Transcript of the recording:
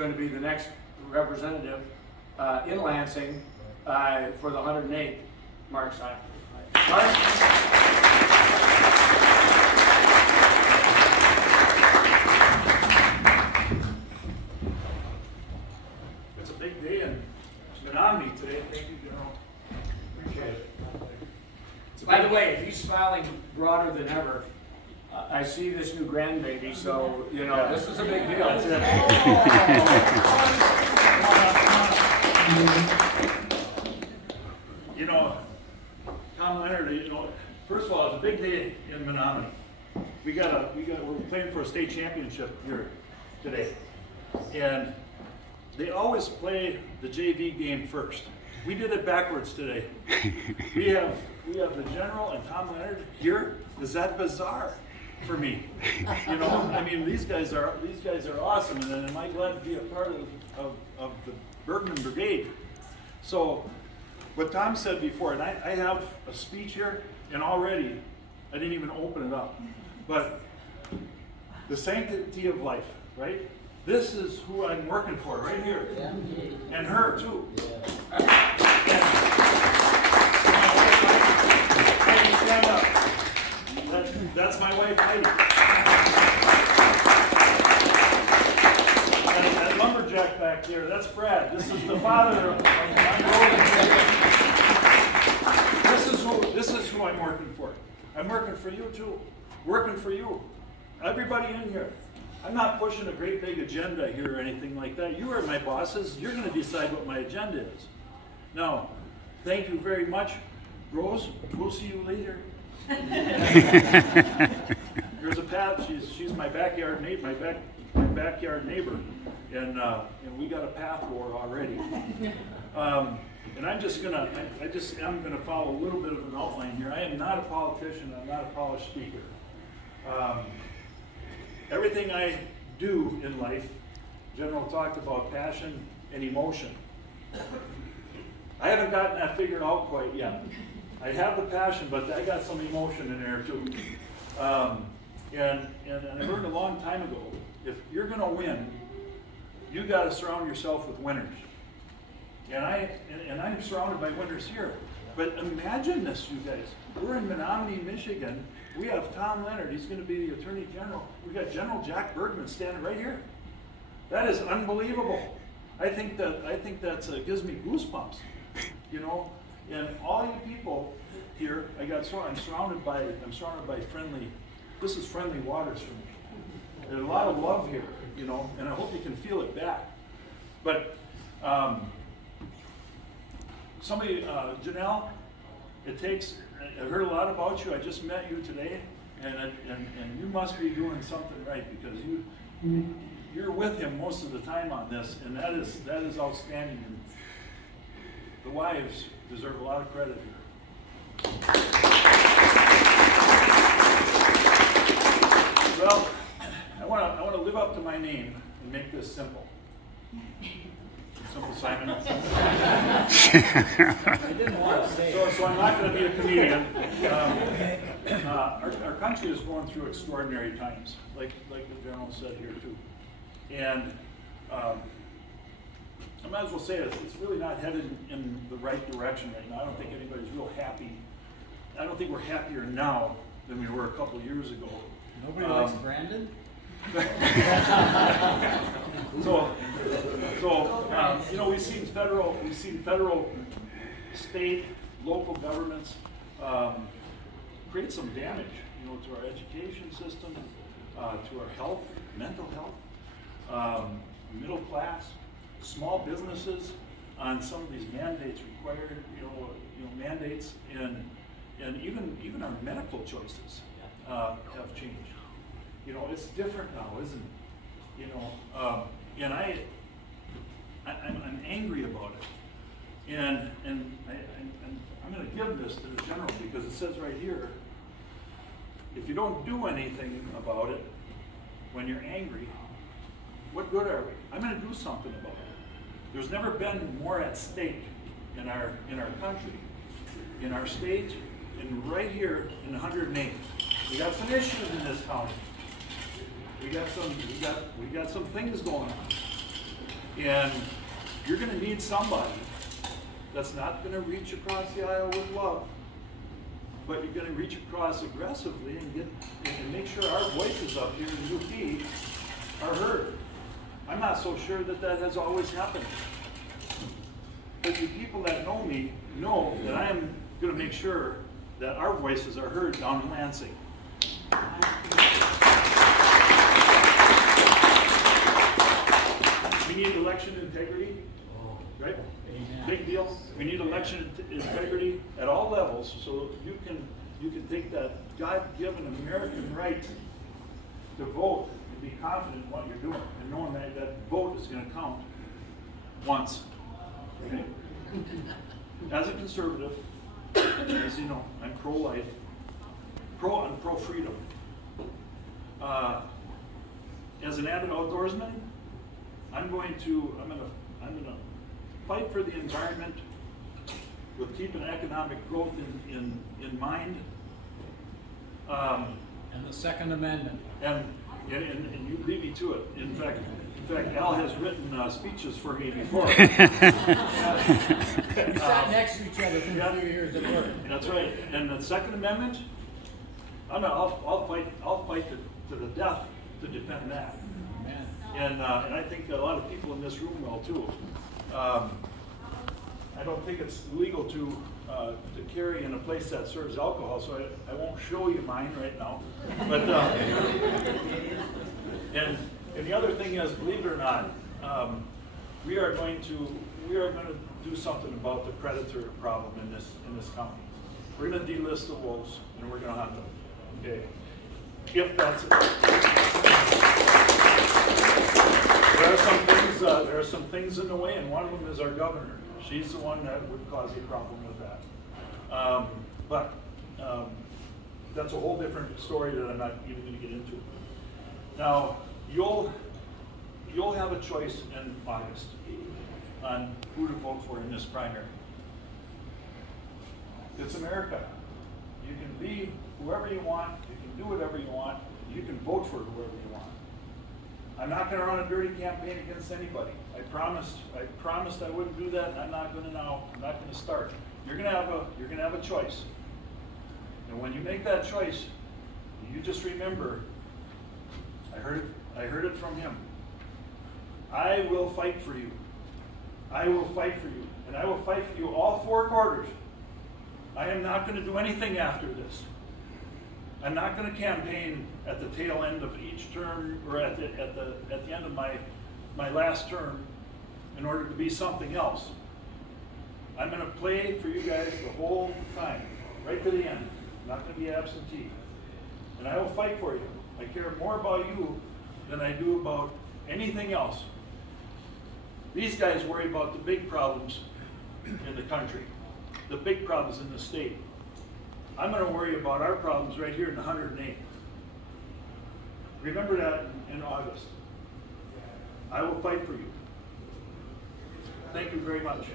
going to be the next representative in Lansing for the 108th, Mark Simon. Mark? It's a big day in Menominee today. Thank you, General. Appreciate it. By the way, if he's smiling broader than ever, I see this new grandbaby, so, you know, this is a big deal. You know, Tom Leonard, you know, first of all, it's a big day in Menominee. We're playing for a state championship here today. And they always play the JV game first. We did it backwards today. We have the General and Tom Leonard here. Is that bizarre for me? You know, I mean, these guys are awesome, and am I glad to be a part of the Bergman Brigade. So, what Tom said before, and I have a speech here, and already I didn't even open it up, but the sanctity of life, right? This is who I'm working for right here, and her too. Heidi, stand up. That's my wife, Heidi. And that lumberjack back there, that's Brad. This is the father of my golden. This is who I'm working for. I'm working for you too. Working for you. Everybody in here. I'm not pushing a great big agenda here or anything like that. You are my bosses. You're going to decide what my agenda is. Now, thank you very much. Rose, we'll see you later. There's a path. She's my backyard neighbor, my backyard neighbor, and we got a path war already. And I'm gonna follow a little bit of an outline here. I am not a politician. I'm not a polished speaker. Everything I do in life, General talked about passion and emotion. I haven't gotten that figured out quite yet. I have the passion, but I got some emotion in there too. And I learned a long time ago, if you're going to win, you got to surround yourself with winners. And I'm surrounded by winners here. But imagine this, you guys. We're in Menominee, Michigan. We have Tom Leonard. He's going to be the Attorney General. We got General Jack Bergman standing right here. That is unbelievable. I think that gives me goosebumps. You know, and all you people here, I'm surrounded by friendly. This is friendly waters for me. There's a lot of love here, you know, and I hope you can feel it back. But Janelle, I heard a lot about you. I just met you today, and you must be doing something right because you're with him most of the time on this, and that is outstanding. And the wives deserve a lot of credit here. Well, I want to live up to my name and make this simple. Simple Simon. I didn't want to say so I'm not going to be a comedian. Our country is going through extraordinary times, like the General said here too. And I might as well say it's really not headed in the right direction right now. I don't think anybody's real happy. I don't think we're happier now than we were a couple of years ago. Nobody likes Brandon? So you know, we've seen federal, state, local governments create some damage, you know, to our education system, to our health, mental health, middle class, small businesses on some of these mandates required, you know, mandates, and even our medical choices have changed. You know, it's different now, isn't it? You know, and I'm angry about it, and I'm going to give this to the General because it says right here, if you don't do anything about it when you're angry, what good are we? I'm going to do something about it. There's never been more at stake in our country, in our state, and right here in 108th. We got some issues in this county. We got some things going on. And you're going to need somebody that's not going to reach across the aisle with love, but you're going to reach across aggressively and make sure our voices up here in UP are heard. I'm not so sure that that has always happened. But the people that know me know that I am going to make sure that our voices are heard down in Lansing. We need election integrity, right? Big deal. We need election integrity at all levels, so you can take that God-given American right to vote and be confident in what you're doing, and knowing that that vote is going to count once. Okay? As a conservative, as you know, I'm pro-life, I'm pro-freedom. As an avid outdoorsman, I'm gonna fight for the environment with keeping economic growth in mind. And the Second Amendment. And you lead me to it. In fact, Al has written speeches for me before. We sat next to each other for a few years at work. That's right. And the Second Amendment, I'll fight to the death to defend that. Amen. And I think a lot of people in this room will too. I don't think it's legal to carry in a place that serves alcohol, so I won't show you mine right now. But and the other thing is, believe it or not, we are going to do something about the predator problem in this county. We're going to delist the wolves and we're going to hunt them. Okay. If that's it. There are some things in the way, and one of them is our governor. She's the one that would cause a problem with that. But that's a whole different story that I'm not even going to get into. Now, you'll have a choice in August on who to vote for in this primary. It's America. You can be whoever you want. You can do whatever you want. You can vote for whoever you want. I'm not going to run a dirty campaign against anybody. I promised I wouldn't do that, and I'm not going to now. I'm not going to start. You're going to have a choice. And when you make that choice, you just remember, I heard it from him. I will fight for you. I will fight for you. And I will fight for you all 4 quarters. I am not going to do anything after this. I'm not going to campaign at the tail end of each term, or at the end of my last term, in order to be something else. I'm going to play for you guys the whole time, right to the end. I'm not going to be absentee. And I will fight for you. I care more about you than I do about anything else. These guys worry about the big problems in the country, the big problems in the state. I'm going to worry about our problems right here in the 108th. Remember that in August. I will fight for you. Thank you very much.